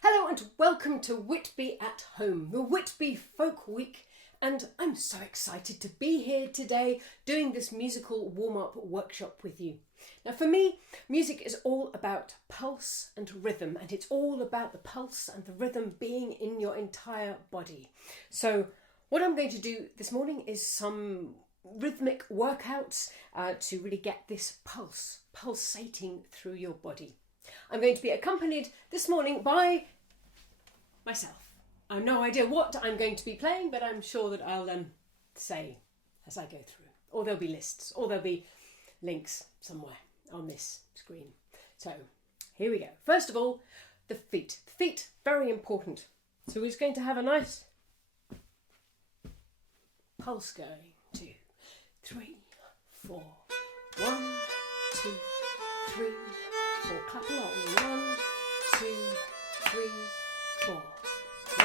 Hello and welcome to Whitby at Home, the Whitby Folk Week, and I'm so excited to be here today doing this musical warm-up workshop with you. Now for me, music is all about pulse and rhythm, and it's all about the pulse and the rhythm being in your entire body. So what I'm going to do this morning is some rhythmic workouts to really get this pulse pulsating through your body. I'm going to be accompanied this morning by myself. I have no idea what I'm going to be playing, but I'm sure that I'll say as I go through. Or there'll be lists, or there'll be links somewhere on this screen. So here we go. First of all, the feet. The feet, very important. So we're just going to have a nice pulse going. 2, 3, 4. 1, 2, 3, 4. Clap along. 1, 2, 3, 4.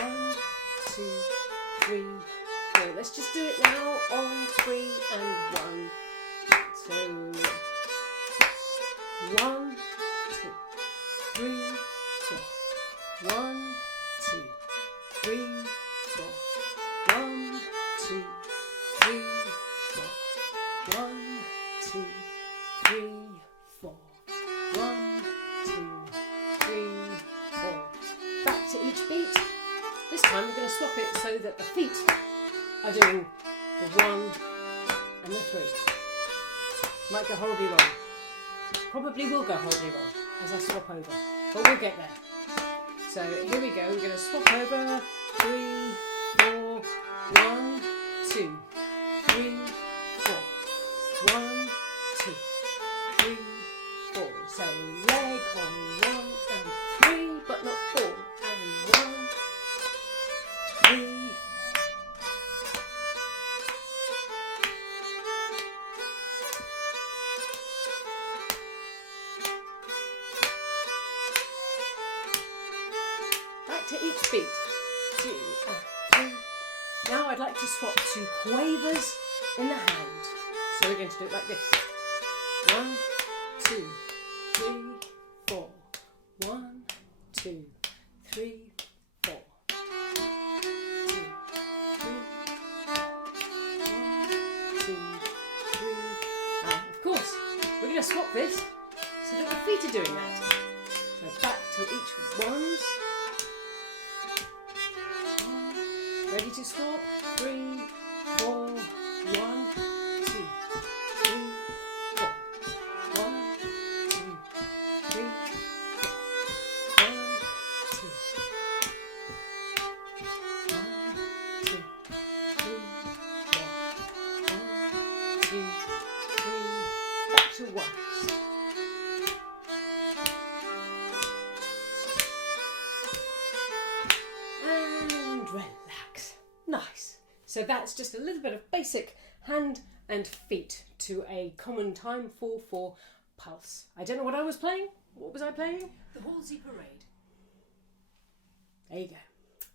1, 2, 3, 4. Let's just do it now. On 3 and 1, 2. 1, 2, 3, 4. 1, 2, 3, 4. 1, 2, 3, 4. 1, 2, 3, 4. 1, 2, 3, 4. Back to each beat. This time we're going to swap it so that the feet are doing the 1 and the 3. Might go horribly wrong. Probably will go horribly wrong as I swap over, but we'll get there. So here we go. We're going to swap over. 3, 4, 1, 2, 3, 4. 1, 2, 3, 4. So leg on 1 and 3, but not 4 and 1, 3. Back to each beat. 2 and 3. Now I'd like to swap to quavers in the hand. So we're going to do it like this. 1, 2, 3, 4. 1, 2, 3, 4. 2, 3, 1, 2, 3. And of course, we're going to swap this so that the feet are doing that. So back to each ones. Ready to swap? 3, 4, 1, 2, 3, 4. 1, 2, 3, 4. 1, 2. 1, 2, 3, 4. 1, 2, 3. Back to once. And relax. Nice. So that's just a little bit of basic hand and feet to a common time 4/4 pulse. I don't know what I was playing. What was I playing? The Halsway Parade. There you go.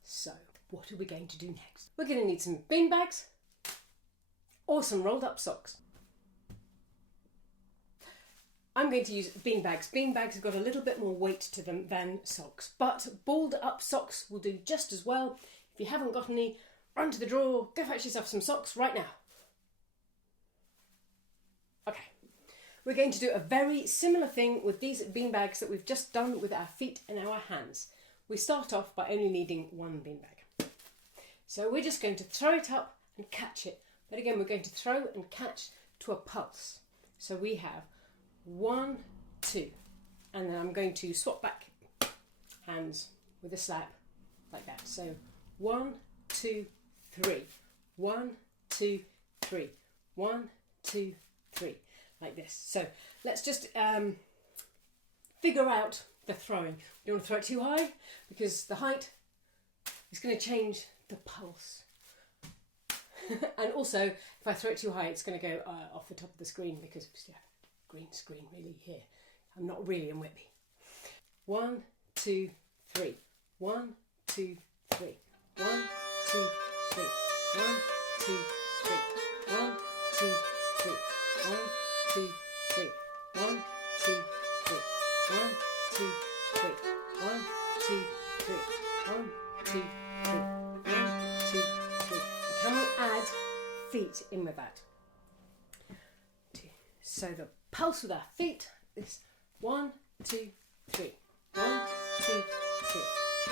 So what are we going to do next? We're going to need some beanbags or some rolled up socks. I'm going to use beanbags. Beanbags have got a little bit more weight to them than socks, but balled up socks will do just as well. If you haven't got any, run to the drawer, go fetch yourself some socks right now. Okay, we're going to do a very similar thing with these beanbags that we've just done with our feet and our hands. We start off by only needing one beanbag. So we're just going to throw it up and catch it. But again, we're going to throw and catch to a pulse. So we have 1, 2, and then I'm going to swap back hands with a slap like that. So 1, 2, 3. 1, 2, 3. 1, 2, 3. Like this. So let's just figure out the throwing. You don't want to throw it too high because the height is going to change the pulse. And also, if I throw it too high, it's going to go off the top of the screen because yeah, green screen really here. I'm not really in Whitby. 1, 2, 3. 1, 2, 3. 1, 2, 3. 1, 2, 3. 1, 2, 3. 1, 2, 3. 1, 2, 3. 1, 2, 3. 1, 2, 3. that. 2. So the pulse with our feet is 1, 2, 3. 1, 2, 3.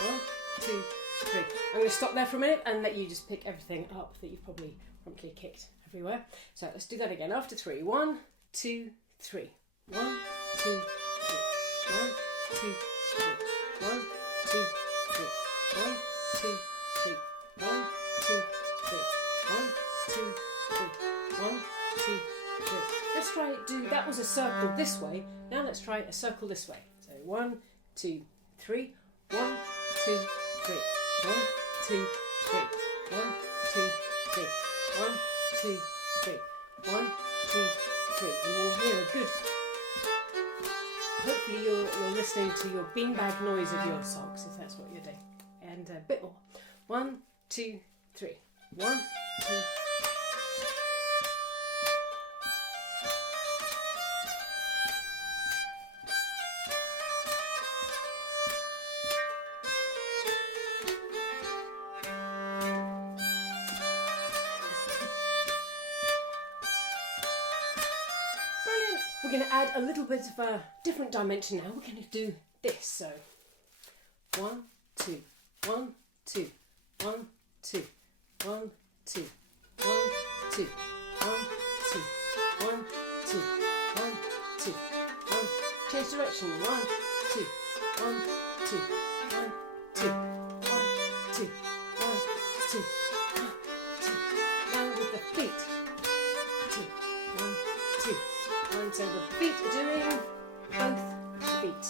1, 2, 3. I'm going to stop there for a minute and let you just pick everything up that you've probably promptly kicked everywhere. So let's do that again. After 3. 1, 2, 3. 1, 2, 3. 1, 2, 3. 1, 2, 3. 1, 2, 3. 1, 2, 3. 1, 2, 3. 1, 2, 3. Let's try do that was a circle this way. Now let's try a circle this way. So 1, 2, 3. 1, 2, 3. 1, 2, 3. 1, 2, 3. 1, 2, 3. 1, 2, 3. And you'll hear a good. Hopefully you're listening to your beanbag noise of your socks, if that's what you're doing. And a bit more. 1, 2, 3. 1, 2. We're going to add a little bit of a different dimension now. We're going to do this. So 1, 2, 1, 2, 1, 2, 1, 2, 1, 2, 1, 2, 1, 2, 1, 2, 1. Change direction. 1, 2, 1, 2, 1, 2, 1, 2, 1, 2, 1, 2. Now with the feet. 2, 1, 2. And so the feet are doing both feet.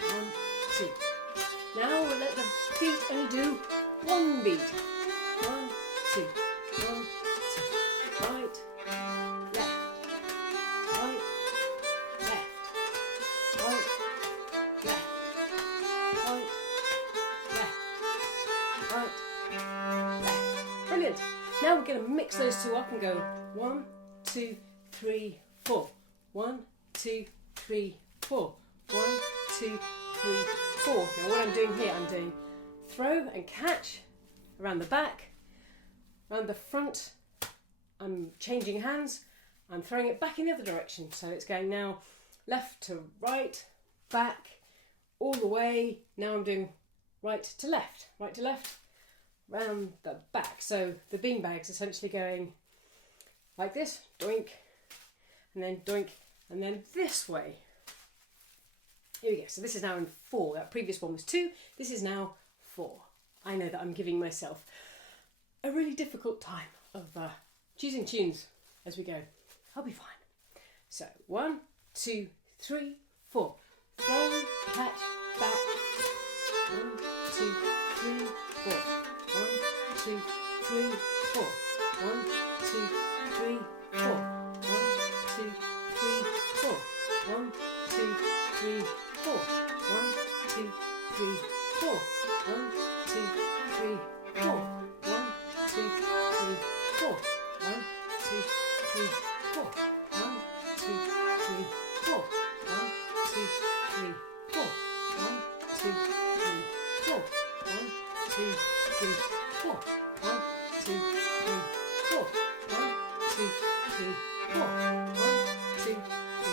1, 2. Now we'll let the feet only do one beat. 1, 2, 1, 2. Right, left, right, left, right, left, right, left, right, left. Brilliant. Now we're going to mix those two up and go 1, 2, 3, 4. 1, 2, 3, 4. 1, 2, 3, 4. Now what I'm doing here, I'm doing throw and catch around the back, around the front. I'm changing hands. I'm throwing it back in the other direction. So it's going now left to right, back, all the way. Now I'm doing right to left, round the back. So the beanbag's essentially going like this, doink, and then doink, and then this way. Here we go. So this is now in 4. That previous one was 2. This is now 4. I know that I'm giving myself a really difficult time of choosing tunes as we go. I'll be fine. So 1, 2, 3, 4. Throw, catch, back. 1, 2, 3, 4. 1, 2, 3, 4. 1, 2, 3, 4. 1, 2, 3, 4. 1, 2, 3, 4. 1, 2, 3, 4. 1, 2, 3, 4. 1, 2, 3, 4. 1, 2, 3, 4. 1, 2, 3, 4. 1, 2, 3, 4. 1, 2, 3, 4. 1, 2, 3, 4. 1, 2, 3, 4. 1, 2, 3, 4. 1, 2, 3,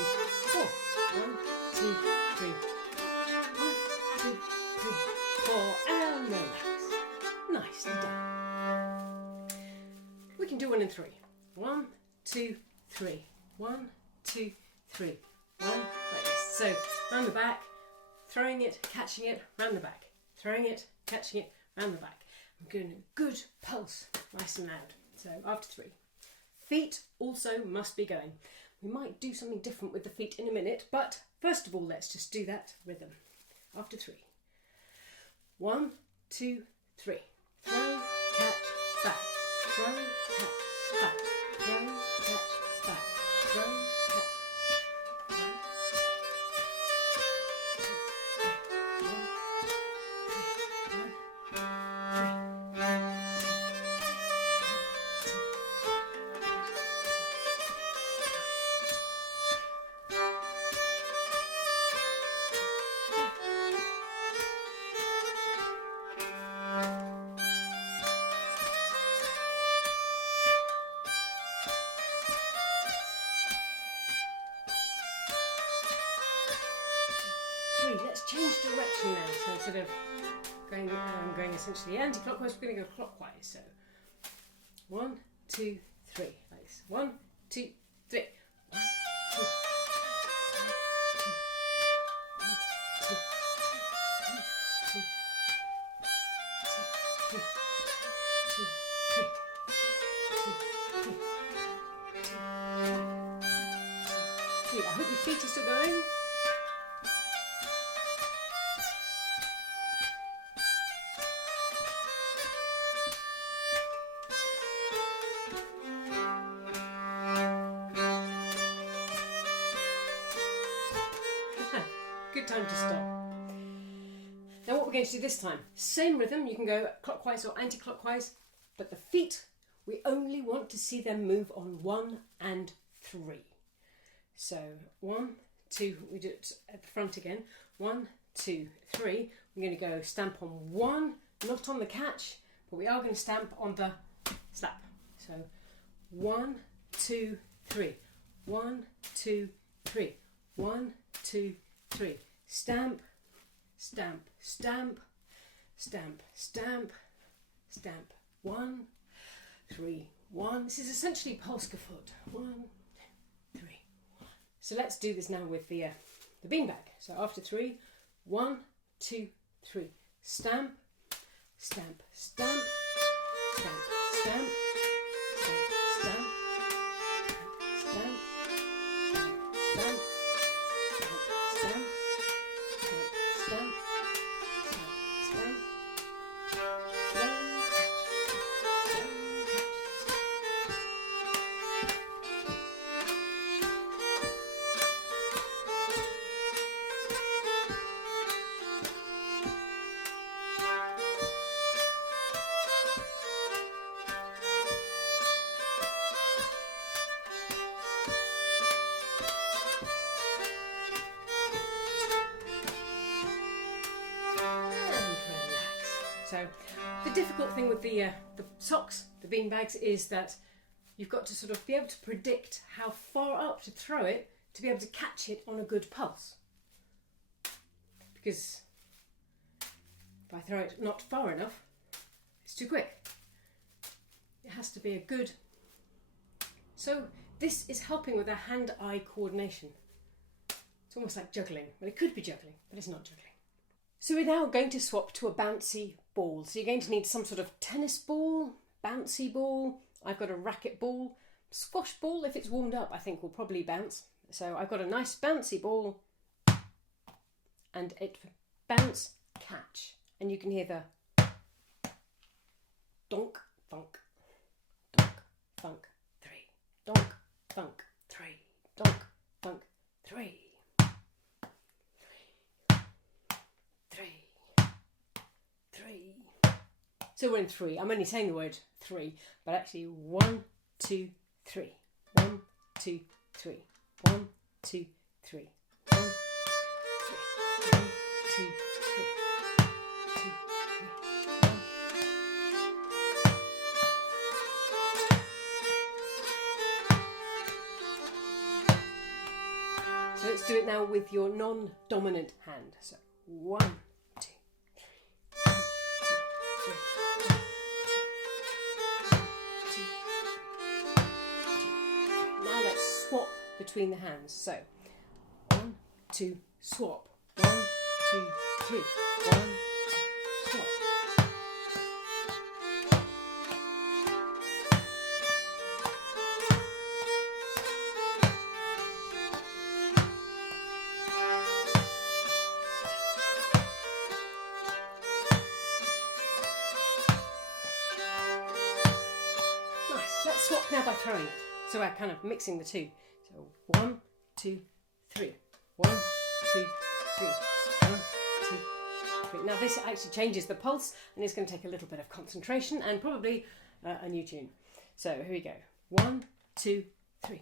4. 1, 2, 3. 1, 2, 3, 4. And relax. Nicely done. We can do 1 and 3. 1, 2, 3. 1, 2, 3. 1 like this. So round the back, throwing it, catching it, round the back. Throwing it, catching it, round the back. I'm getting a good pulse, nice and loud. So after 3. Feet also must be going. We might do something different with the feet in a minute, but first of all, let's just do that rhythm. After 3. 1, 2, 3. Throw, catch, back. Throw, catch, back. Throw, catch, back. Throw, catch, back. 1, 2, three. Let's change direction now. So instead of going essentially anti-clockwise, we're going to go clockwise. So 1, 2, 3. Like this. 1, 2, 3. 1, 2, 1, 2, 3. I hope your feet are still going. Good time to stop. Now what we're going to do this time, same rhythm, you can go clockwise or anti-clockwise, but the feet, we only want to see them move on 1 and 3. So 1, 2, we do it at the front again. 1, 2, 3. We're going to go stamp on 1, not on the catch, but we are going to stamp on the slap. So 1, 2, 3. 1, 2, 3. 1, 2, 3. Stamp, stamp, stamp, stamp, stamp, stamp. 1, 3, 1. This is essentially Polska foot. 1, 2, 3, 1. So let's do this now with the beanbag. So after 3, 1, 2, 3. Stamp, stamp, stamp, stamp, stamp, stamp, stamp, stamp, stamp, stamp, stamp, stamp, So the difficult thing with the socks, the beanbags, is that you've got to sort of be able to predict how far up to throw it to be able to catch it on a good pulse. Because if I throw it not far enough, it's too quick. It has to be a good... So this is helping with our hand-eye coordination. It's almost like juggling. Well, it could be juggling, but it's not juggling. So we're now going to swap to a bouncy ball. So you're going to need some sort of tennis ball, bouncy ball. I've got a racket ball. Squash ball, if it's warmed up, I think will probably bounce. So I've got a nice bouncy ball and it bounce, catch. And you can hear the donk, thunk, donk, thunk, 3, donk, thunk, 3, donk, thunk, 3. 3. So we're in 3. I'm only saying the word 3, but actually 1, 2, 3. 1, 2, 3. 1, 2, 3. 1, 2, 3. 1, 2, 3. 2, 3. 1. So let's do it now with your non-dominant hand. So 1, 2, 3. 1, 2, 3. 1, 2, 3. Now let's swap between the hands. So 1, 2, swap. 1, 2, 3. 1, 2, swap. Let's swap now by throwing it. So we're kind of mixing the two. So 1, 2, 3. 1, 2, 3. 1, 2, 3. Now this actually changes the pulse and it's going to take a little bit of concentration and probably a new tune. So here we go. 1, 2, 3.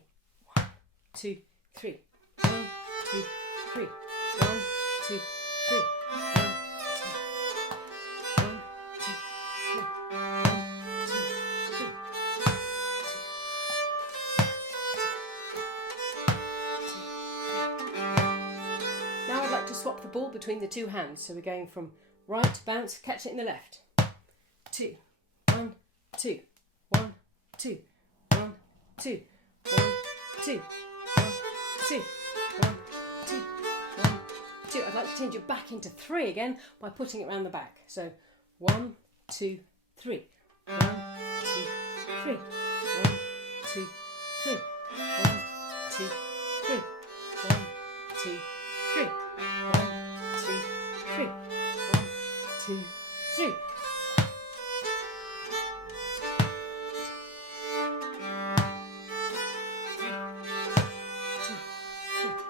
1, 2, 3. 1, 2, 3. 1, 2, 3. 1, 2, 3. swap the ball between the two hands. So we're going from right, bounce, catch it in the left. 2, 1, 2, 1, 2, 1, 2, 1, 2, 1, 2, 1, 2, 1, 2. I'd like to change it back into 3 again by putting it around the back. So 1, 2, 3. 1, 2, 3. 1, 2, 3. 1, 2, 3. 1, 2, 3. 1, 2, 3. 1, 2, 3.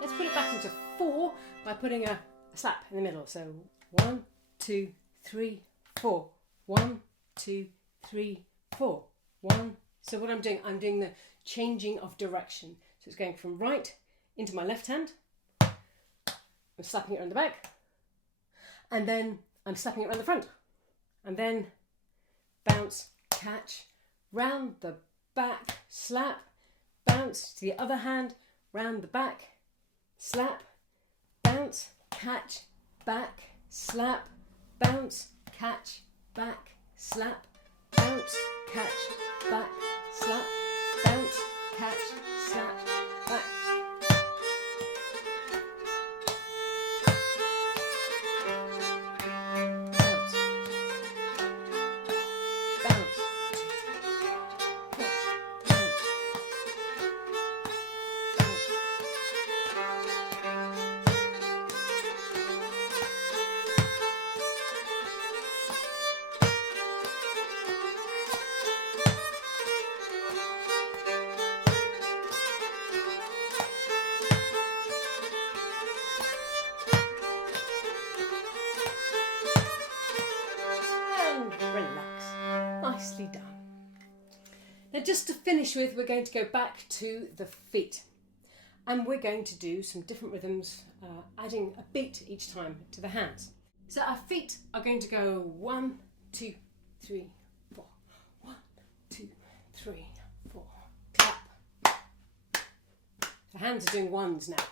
Let's put it back into 4 by putting a slap in the middle. So 1, 2, 3, 4. 1, 2, 3, 4. 1. So what I'm doing the changing of direction. So it's going from right into my left hand. I'm slapping it around the back. And then I'm slapping it around the front. And then bounce, catch, round the back, slap, bounce to the other hand, round the back, slap, bounce, catch, back, slap, bounce, catch, back, slap, bounce, catch, back, slap, bounce, catch, slap, back. Nicely done. Now just to finish with, we're going to go back to the feet and we're going to do some different rhythms, adding a beat each time to the hands. So our feet are going to go 1, 2, 3, 4. 1, 2, 3, 4. Clap. The hands are doing ones now.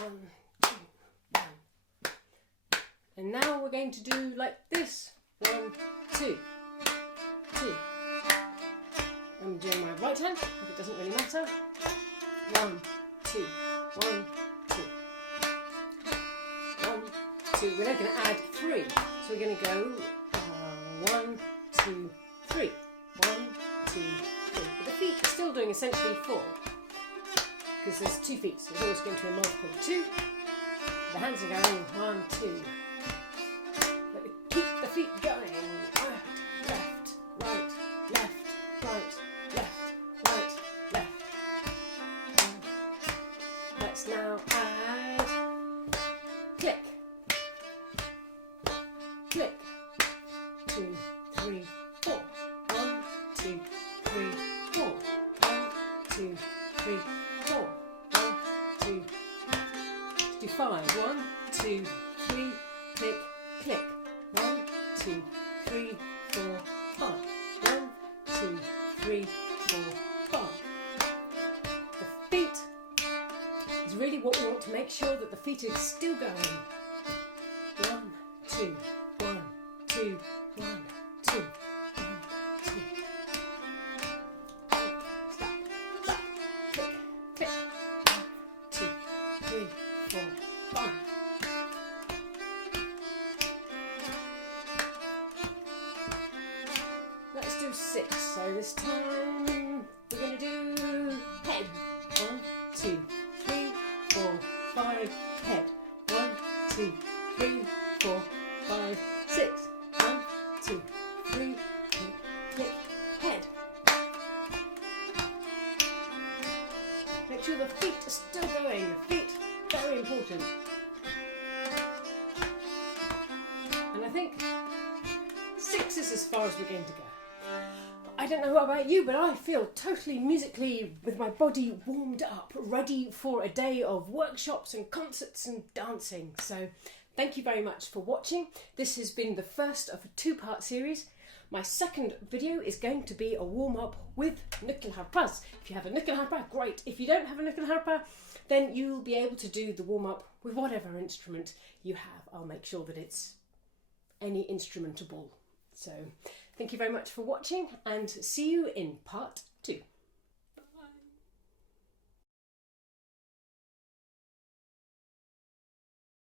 1, 2, 1. And now we're going to do like this. 1, 2, 2. I'm doing my right hand, but it doesn't really matter. 1, 2, 1, 2. 1, 2. We're now going to add 3. So we're going to go 1, 2, 3. 1, 2, 3. But the feet are still doing essentially 4. Because there's 2 feet, so it's always going to be a multiple of 2. The hands are going 1, 2. Keep the feet going. Right, left, right, left, right, left, right, left. Let's now add click, click. 2, 3, 4. 1, 2, 3, 4. 1, 2, 3, 4. 1, 2. Let's do 5. 1, 2, 3. Click, click. 1, 2, 3, 4, 5. 1, 2, 3, 4, 5. The feet is really what we want to make sure that the feet are still going. 1, 2, 1, 2, 1, 2, 1, 2. Stop, stop, click, click. 1, 2, 3, 4, 5. Let's do 6. So this time we're going to do head. 1, 2, 3, 4, 5. Head. 1, 2, 3, 4, 5, 6. 1, 2, 3, click, click, head. Make sure the feet are still going. The feet, very important. And I think 6 is as far as we're going to go. I don't know about you, but I feel totally musically with my body warmed up, ready for a day of workshops and concerts and dancing. So thank you very much for watching. This has been the first of a 2-part series. My second video is going to be a warm-up with nyckelharpas. If you have a nyckelharpa, great. If you don't have a nyckelharpa, then you'll be able to do the warm-up with whatever instrument you have. I'll make sure that it's any instrumentable. So thank you very much for watching, and see you in part 2.